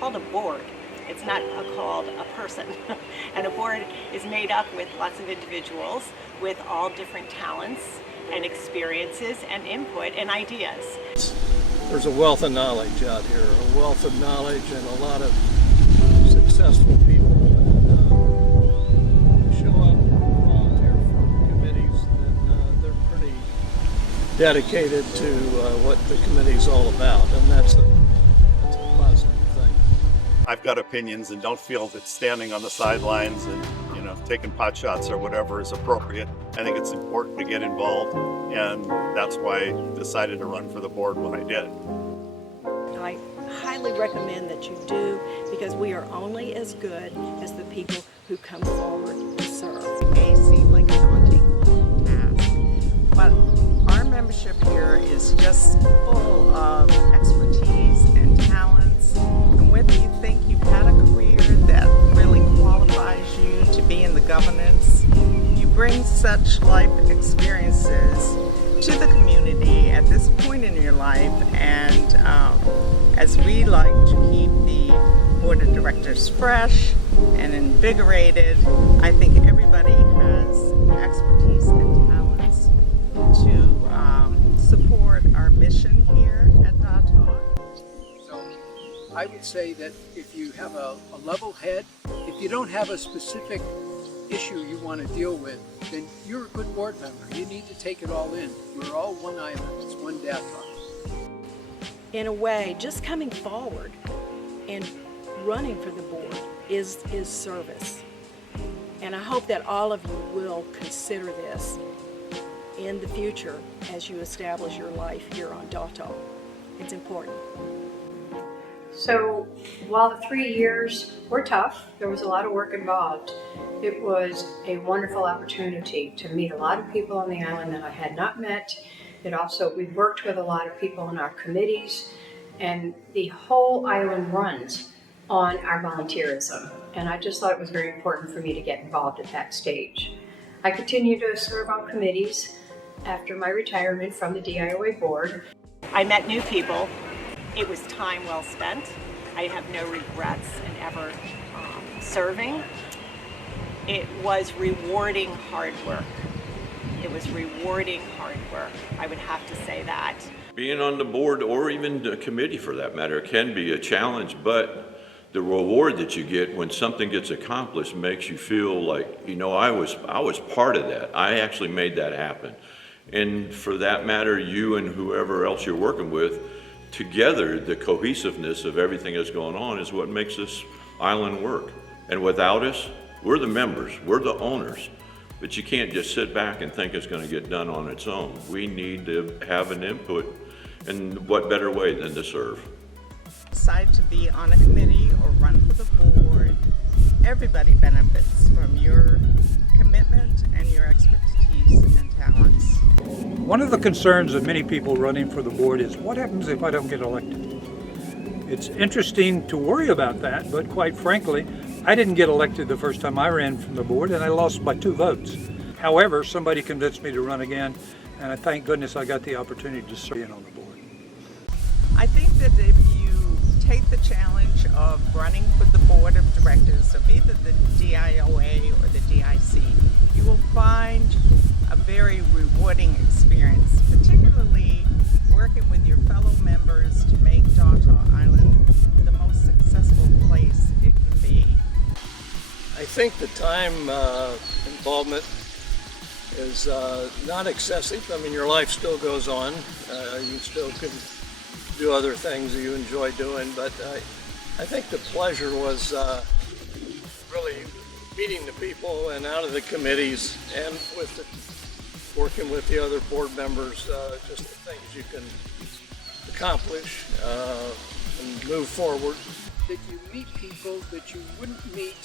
called a board. It's not called a person. And a board is made up with lots of individuals with all different talents and experiences and input and ideas. There's a wealth of knowledge out here, a wealth of knowledge and a lot of successful people that show up and volunteer for committees, and they're pretty dedicated to what the committee's all about, and that's a positive thing. I've got opinions and don't feel that standing on the sidelines and taking pot shots or whatever is appropriate. I think it's important to get involved, and that's why I decided to run for the board when I did. I highly recommend that you do, because we are only as good as the people who come forward to serve. It may seem like a daunting task, but our membership here is just full of expertise and talents, and whether you think you've had a career that really qualifies you to be in the governance, you bring such life experiences to the community at this point in your life, and as we like to keep the board of directors fresh and invigorated, I think everybody has expertise and talents to support our mission here at DAWTAW. So I would say that if you have a level head, if you don't have a specific issue you want to deal with, then you're a good board member. You need to take it all in. We're all one island. It's one DAWTAW. In a way, just coming forward and running for the board is service. And I hope that all of you will consider this in the future as you establish your life here on DAWTAW. It's important. So while the 3 years were tough, there was a lot of work involved. It was a wonderful opportunity to meet a lot of people on the island that I had not met. We worked with a lot of people in our committees, and the whole island runs on our volunteerism. And I just thought it was very important for me to get involved at that stage. I continued to serve on committees after my retirement from the DIOA board. I met new people. It was time well spent. I have no regrets in ever serving. It was rewarding hard work. It was rewarding hard work. I would have to say that. Being on the board, or even the committee for that matter, can be a challenge, but the reward that you get when something gets accomplished makes you feel like, I was part of that. I actually made that happen. And for that matter, you and whoever else you're working with, together, the cohesiveness of everything that's going on is what makes this island work. And without us, we're the members, we're the owners. But you can't just sit back and think it's going to get done on its own. We need to have an input, and what better way than to serve? Decide to be on a committee or run for the board, everybody benefits from your commitment and your expertise and talents. One of the concerns of many people running for the board is, what happens if I don't get elected? It's interesting to worry about that, but quite frankly, I didn't get elected the first time I ran from the board, and I lost by 2 votes. However, somebody convinced me to run again, and I thank goodness I got the opportunity to serve in on the board. I think that if you take the challenge of running for the board of directors of either the DIOA or the DIC, you will find a very rewarding experience, particularly working with your fellow members to make DAWTAW Island the most successful place it can be. I think the time involvement is not excessive. I mean, your life still goes on. You still can do other things that you enjoy doing, but I think the pleasure was really meeting the people and out of the committees and working with the other board members, just the things you can accomplish and move forward. That you meet people that you wouldn't meet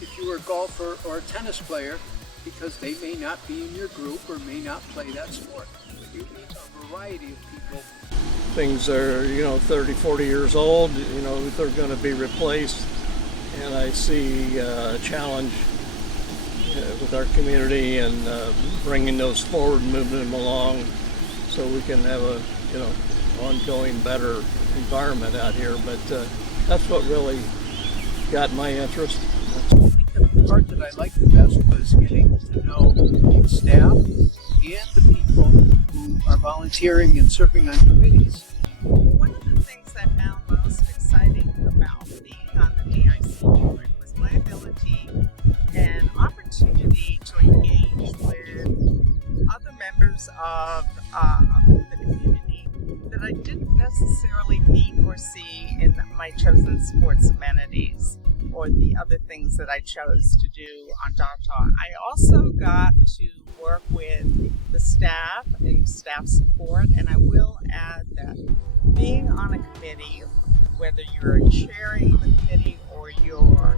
if you were a golfer or a tennis player, because they may not be in your group or may not play that sport. You meet a variety of people. Things are, 30, 40 years old, they're going to be replaced, and I see a challenge with our community and bringing those forward, moving them along, so we can have a, ongoing better environment out here. But that's what really got my interest. I think the part that I liked the best was getting to know the staff and the people who are volunteering and serving on committees. One of the things I found most exciting about being on the DIC board was my ability and opportunity to engage with other members of the community that I didn't necessarily meet or see in my chosen sports amenities or the other things that I chose to do on DAWTA. I also got to work with the staff and staff support, and I will add that being on a committee, whether you're chairing the committee or you're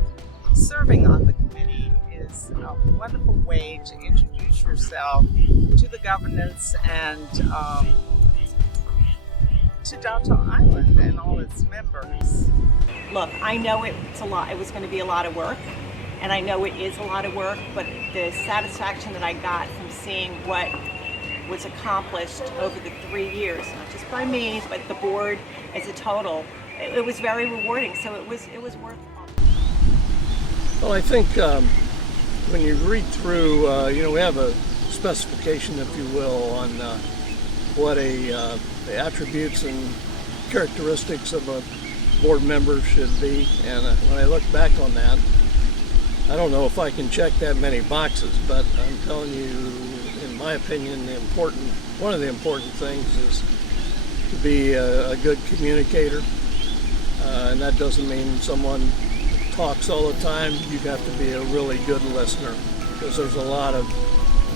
serving on the committee, is a wonderful way to introduce yourself to the governance and to DAWTA Island and all its members. Look, I know it's a lot. It was going to be a lot of work, and I know it is a lot of work, but the satisfaction that I got from seeing what was accomplished over the 3 years, not just by me, but the board as a total, it was very rewarding. So it was worth it. Well, I think when you read through, we have a specification, if you will, on what the attributes and characteristics of a board member should be. And when I look back on that, I don't know if I can check that many boxes, but I'm telling you, in my opinion, one of the important things is to be a good communicator. And that doesn't mean someone talks all the time. You have to be a really good listener, because there's a lot of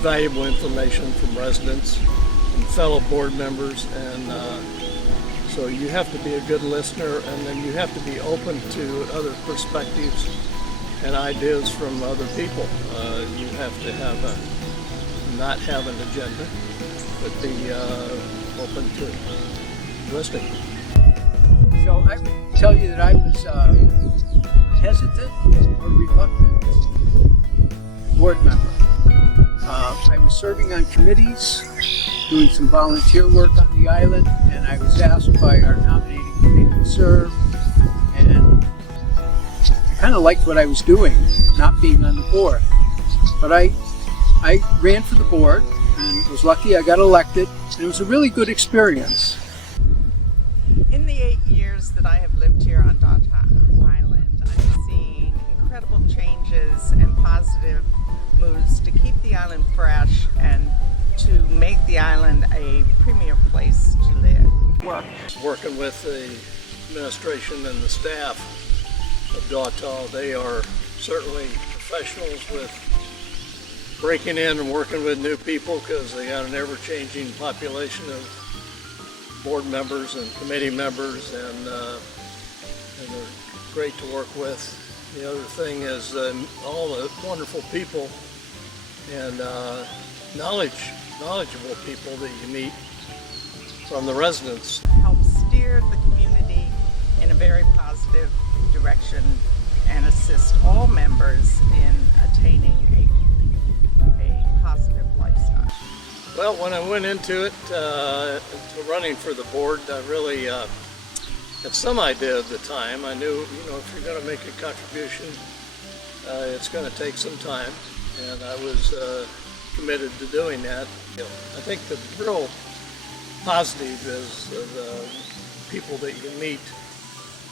valuable information from residents and fellow board members, and so you have to be a good listener, and then you have to be open to other perspectives and ideas from other people. You have to not have an agenda, but be open to listening. So I would tell you that I was hesitant or reluctant board member. I was serving on committees, doing some volunteer work on the island, and I was asked by our nominating committee to serve, and I kind of liked what I was doing, not being on the board. But I ran for the board and was lucky I got elected, and it was a really good experience. In the 8 years that I have lived here on DAWTA Island, I've seen incredible changes and positive moves to keep the island fresh and to make the island a premier place to live. Working with the administration and the staff of DAWTA, they are certainly professionals with breaking in and working with new people, because they got an ever-changing population of board members and committee members, and they're great to work with. The other thing is all the wonderful people and knowledgeable people that you meet from the residents. Help steer the community in a very positive direction and assist all members in attaining a positive lifestyle. Well, when I went into it, to running for the board, I really had some idea at the time. I knew, if you're going to make a contribution, it's going to take some time, and I was committed to doing that. I think the real positive is the people that you meet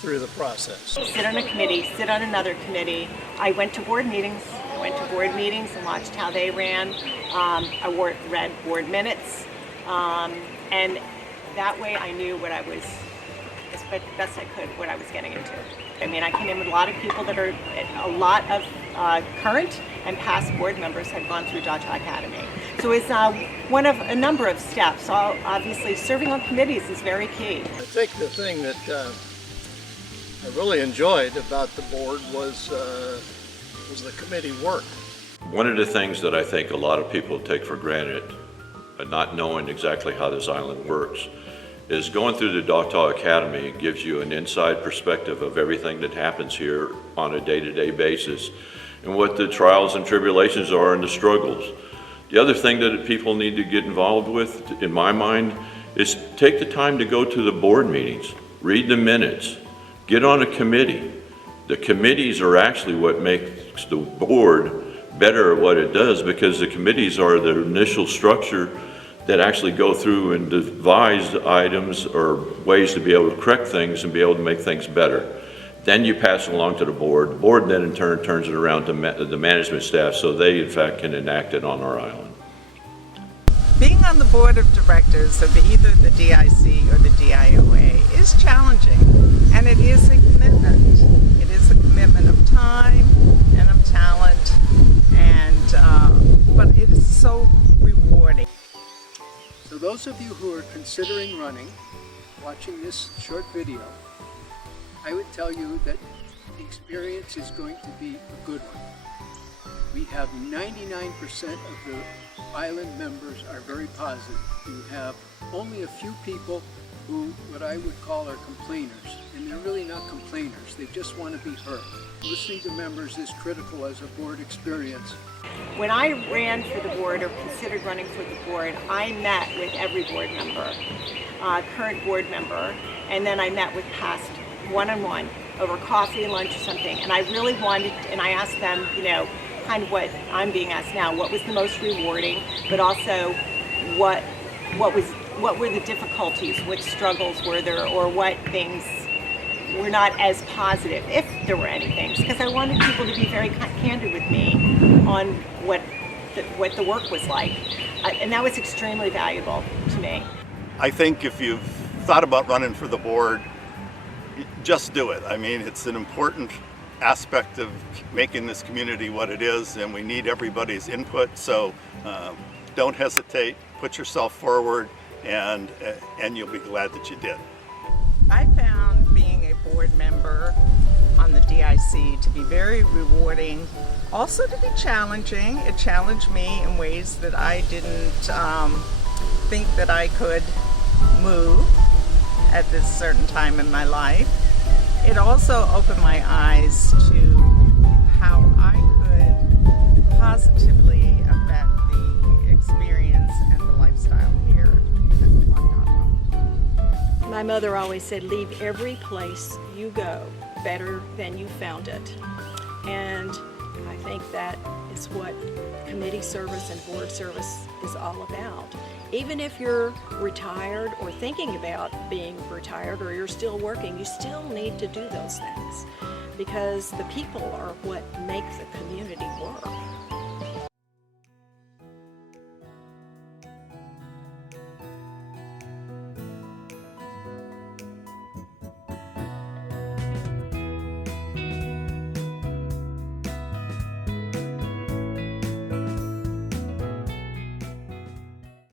through the process. Sit on a committee, sit on another committee. I went to board meetings. And watched how they ran. I read board minutes, and that way I knew what I was, as best I could, what I was getting into. I mean, I came in with a lot of people that are, a lot of current and past board members had gone through DAWTA Academy. So it's one of a number of steps. So obviously serving on committees is very key. I think the thing that I really enjoyed about the board was the committee work. One of the things that I think a lot of people take for granted, not knowing exactly how this island works, is going through the DAWTA Academy gives you an inside perspective of everything that happens here on a day-to-day basis and what the trials and tribulations are and the struggles. The other thing that people need to get involved with, in my mind, is take the time to go to the board meetings, read the minutes, Get on a committee. The committees are actually what makes the board better at what it does, because the committees are the initial structure that actually go through and devise items or ways to be able to correct things and be able to make things better. Then you pass it along to the board. The board then in turn turns it around to the management staff so they in fact can enact it on our island. Being on the board of directors of either the DIC or the DIOA is challenging, and it is a commitment. It is a commitment of time and of talent, but it is so rewarding. So those of you who are considering running, watching this short video, I would tell you that the experience is going to be a good one. We have 99% of the island members are very positive. You have only a few people who, what I would call, are complainers, and they're really not complainers. They just want to be heard. Listening to members is critical as a board experience. When I ran for the board or considered running for the board, I met with every board member, current board member, and then I met with past one-on-one over coffee and lunch or something, and I really wanted, and I asked them, kind of what I'm being asked now, what was the most rewarding, but also what were the difficulties, what struggles were there, or what things were not as positive, if there were any things, because I wanted people to be very candid with me on what the work was like, and that was extremely valuable to me. I think if you've thought about running for the board, just do it. I mean, it's an important aspect of making this community what it is, and we need everybody's input, so don't hesitate, put yourself forward, and you'll be glad that you did. I found being a board member on the DIC to be very rewarding, also to be challenging. It challenged me in ways that I didn't think that I could move at this certain time in my life. It also opened my eyes to how I could positively affect the experience and the lifestyle here on Dot. My mother always said, leave every place you go better than you found it. And I think that is what committee service and board service is all about. Even if you're retired or thinking about being retired, or you're still working, you still need to do those things, because the people are what make the community work.